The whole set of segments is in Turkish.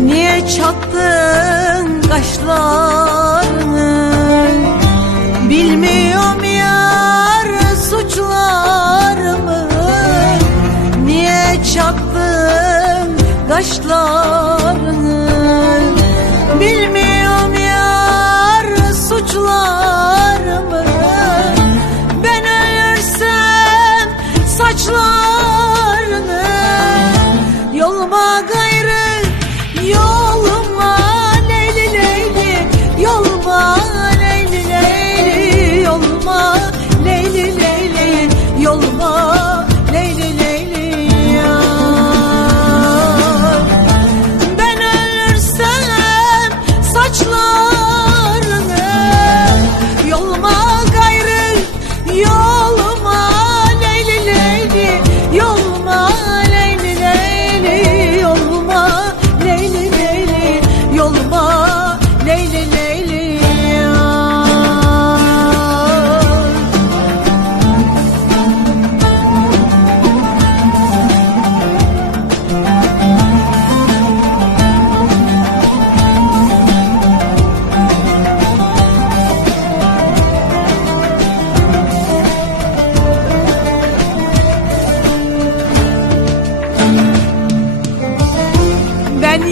Niye çattın kaşlarını? Bilmiyorum yar suçlarımı. Niye çattın kaşlarını? Bilmiyorum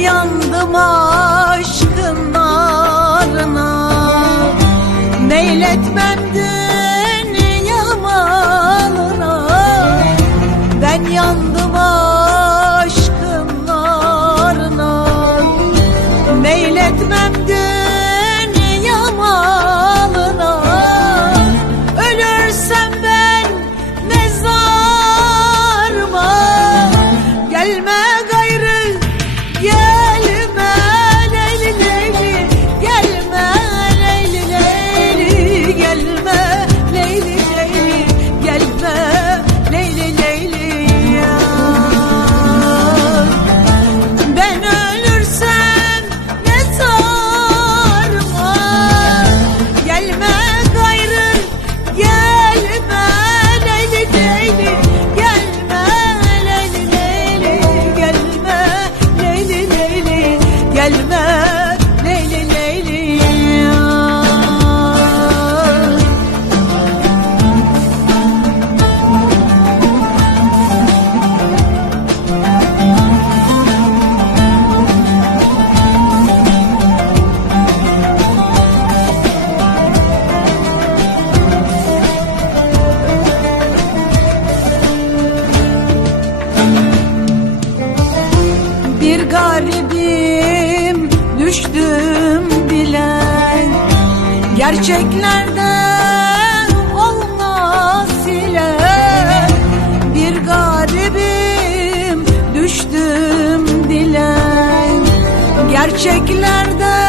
yandım aşkın narına. Meyletmem dünyamana Ben yandım aşkın narına. Meyletmem dünyamana çiçeklerden ol nasile Bir garibim düştüm dile. Gerçeklerden